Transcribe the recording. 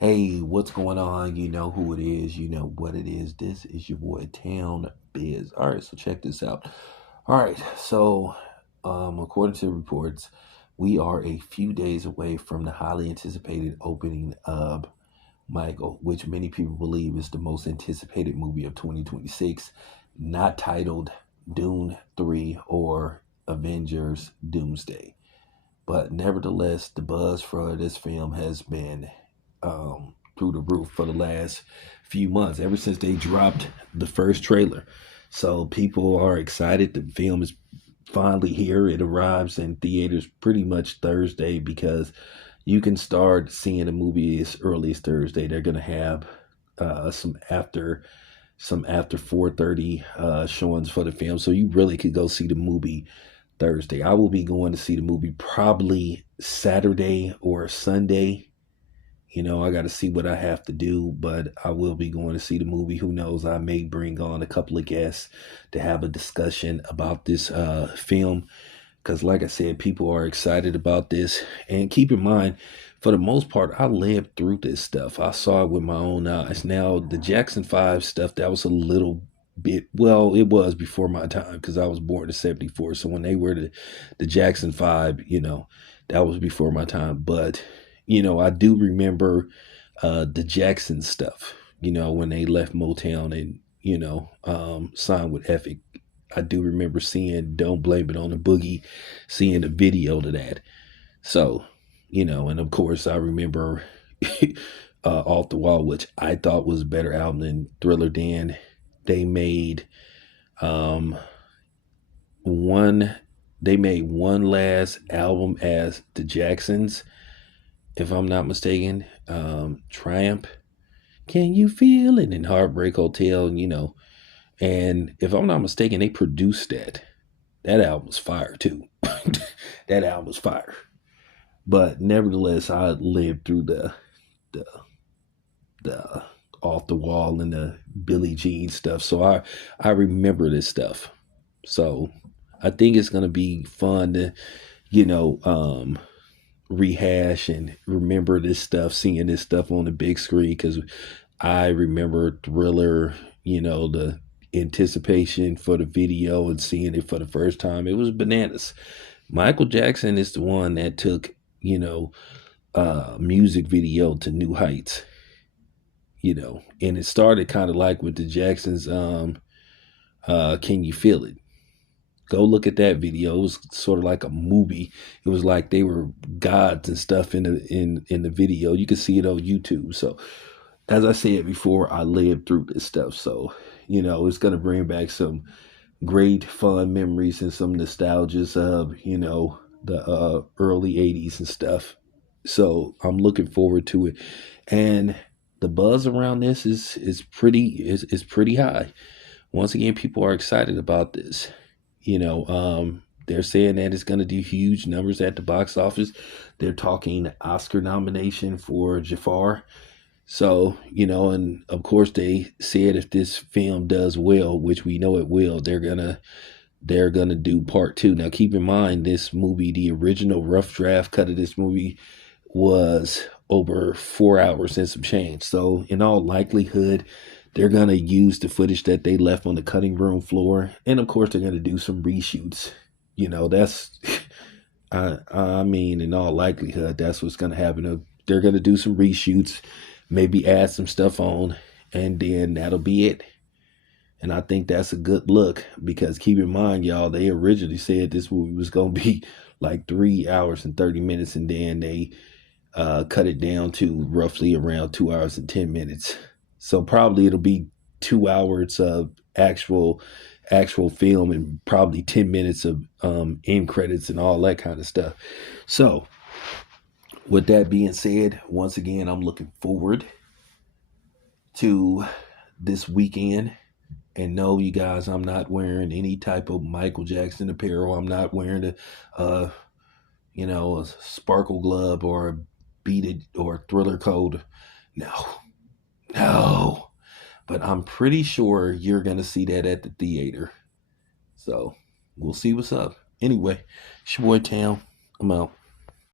Hey, what's going on? You know who it is. You know what it is. This is your boy Town Biz. All right, so check this out. All right, so according to reports, we are a few days away from the highly anticipated opening of Michael, which many people believe is the most anticipated movie of 2026, not titled Dune 3 or Avengers Doomsday. But nevertheless, the buzz for this film has been through the roof for the last few months, ever since they dropped the first trailer. So people are excited. The film is finally here. It arrives in theaters pretty much Thursday because you can start seeing the movie as early as Thursday. They're gonna have some after 4:30 showings for the film, so you really could go see the movie Thursday. I will be going to see the movie probably Saturday or Sunday. I got to see what I have to do, but I will be going to see the movie. Who knows? I may bring on a couple of guests to have a discussion about this film because, like I said, people are excited about this. And keep in mind, for the most part, I lived through this stuff. I saw it with my own eyes. Now, the Jackson 5 stuff, that was a little bit, well, it was before my time because I was born in 74. So when they were the Jackson 5, that was before my time. But, I do remember the Jackson stuff, when they left Motown and, signed with Epic. I do remember seeing Don't Blame It on the Boogie, seeing the video to that. So, and of course I remember Off the Wall, which I thought was a better album than Thriller. Dan. They made um one they made one last album as the Jacksons, if I'm not mistaken. Triumph. Can you feel it in Heartbreak Hotel, and if I'm not mistaken, they produced that. That album was fire too. That album was fire. But nevertheless, I lived through the the off the wall and the Billie Jean stuff. So I remember this stuff. So I think it's gonna be fun to, you know, um rehash and remember this stuff, seeing this stuff on the big screen because I remember Thriller, the anticipation for the video and seeing it for the first time. It was bananas. Michael Jackson is the one that took, music video to new heights, and it started kind of like with the Jacksons, Can You Feel It? Go look at that video. It was sort of like a movie. It was like they were gods and stuff in the video. You can see it on YouTube. So as I said before, I lived through this stuff. So, it's gonna bring back some great fun memories and some nostalgias of, the early 80s and stuff. So I'm looking forward to it. And the buzz around this is pretty high. Once again, people are excited about this. They're saying that it's going to do huge numbers at the box office. They're talking Oscar nomination for Jafar. So, and of course they said if this film does well, which we know it will, they're gonna do part two. Now keep in mind this movie, the original rough draft cut of this movie was over 4 hours and some change. So in all likelihood, they're gonna use the footage that they left on the cutting room floor, and of course they're gonna do some reshoots. That's I mean, in all likelihood, that's what's gonna happen. They're gonna do some reshoots, maybe add some stuff on, and then that'll be it. And I think that's a good look because keep in mind, y'all, they originally said this movie was gonna be like 3 hours and 30 minutes, and then they cut it down to roughly around 2 hours and 10 minutes. So probably it'll be 2 hours of actual film and probably 10 minutes of end credits and all that kind of stuff. So with that being said, once again, I'm looking forward to this weekend. And no, you guys, I'm not wearing any type of Michael Jackson apparel. I'm not wearing uh, a sparkle glove or a beaded or thriller coat. No, no. But I'm pretty sure you're going to see that at the theater. So we'll see what's up. Anyway, it's your boy Tam. I'm out.